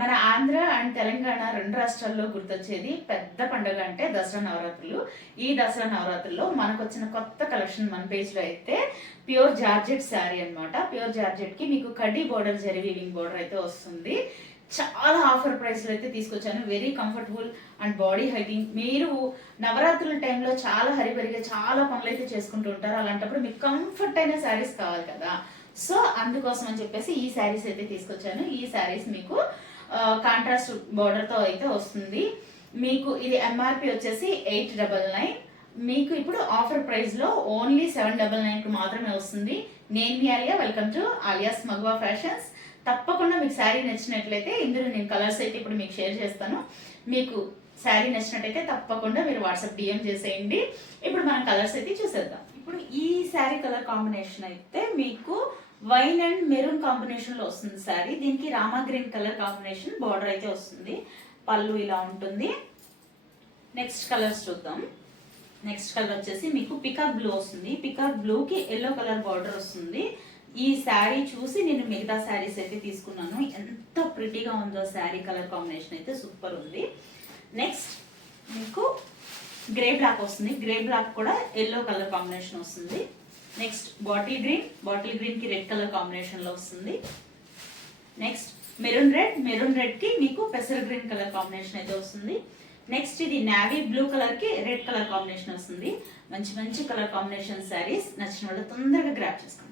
మన ఆంధ్ర అండ్ తెలంగాణ రెండు రాష్ట్రాల్లో గుర్తొచ్చేది పెద్ద పండుగ అంటే దసరా నవరాత్రులు. ఈ దసరా నవరాత్రుల్లో మనకు వచ్చిన కొత్త కలెక్షన్ మన పేజ్లో అయితే ప్యూర్ జార్జెట్ శారీ అనమాట. ప్యూర్ జార్జెట్కి మీకు కడ్డీ బోర్డర్ జరీ వీవింగ్ బోర్డర్ అయితే వస్తుంది. చాలా ఆఫర్ ప్రైస్లో అయితే తీసుకొచ్చాను. వెరీ కంఫర్టబుల్ అండ్ బాడీ హైటింగ్. మీరు నవరాత్రుల టైంలో చాలా హరిబరిగా చాలా పనులు అయితే చేసుకుంటూ ఉంటారు. అలాంటప్పుడు మీకు కంఫర్ట్ అయిన శారీస్ కావాలి కదా. సో అందుకోసం అని చెప్పేసి ఈ శారీస్ అయితే తీసుకొచ్చాను. ఈ శారీస్ మీకు కాంట్రాస్ట్ బోర్డర్తో అయితే వస్తుంది. మీకు ఇది ఎంఆర్పి వచ్చేసి 899. మీకు ఇప్పుడు ఆఫర్ ప్రైస్లో ఓన్లీ 799కి మాత్రమే వస్తుంది. నేను మీ ఆలియా, వెల్కమ్ టు ఆలియాస్ మగువా ఫ్యాషన్స్. తప్పకుండా మీకు శారీ నచ్చినట్లయితే ఇందులో నేను కలర్స్ అయితే ఇప్పుడు మీకు షేర్ చేస్తాను. మీకు శారీ నచ్చినట్టయితే తప్పకుండా మీరు వాట్సాప్ డిఎం చేసేయండి. ఇప్పుడు మనం కలర్స్ అయితే చూసేద్దాం. ఇప్పుడు ఈ శారీ కలర్ కాంబినేషన్ అయితే మీకు వైన్ అండ్ మెరూన్ కాంబినేషన్ లో వస్తుంది శారీ. దీనికి Rama green colour combination border అయితే వస్తుంది. పళ్ళు ఇలా ఉంటుంది. నెక్స్ట్ కలర్స్ చూద్దాం. నెక్స్ట్ కలర్ వచ్చేసి మీకు పికాక్ బ్లూ వస్తుంది. పికాక్ బ్లూకి ఎల్లో కలర్ బార్డర్ వస్తుంది. ఈ శారీ చూసి నేను మిగతా శారీస్ అయితే తీసుకున్నాను. ఎంత ప్రిటీగా ఉందో శారీ కలర్ కాంబినేషన్ అయితే సూపర్ ఉంది. నెక్స్ట్ మీకు గ్రే బ్లాక్ వస్తుంది. గ్రే బ్లాక్ కూడా ఎల్లో కలర్ కాంబినేషన్ వస్తుంది. నెక్స్ట్ బాటిల్ గ్రీన్ కి రెడ్ కలర్ కాంబినేషన్ లో వస్తుంది. నెక్స్ట్ మెరూన్ రెడ్ కి మీకు పెసర గ్రీన్ కలర్ కాంబినేషన్ అయితే వస్తుంది. నెక్స్ట్ ఇది నావీ బ్లూ కలర్ కి రెడ్ కలర్ కాంబినేషన్ వస్తుంది. మంచి మంచి కలర్ కాంబినేషన్ శారీస్ నచ్చిన వాళ్ళు తొందరగా గ్రాప్ చేసుకోండి.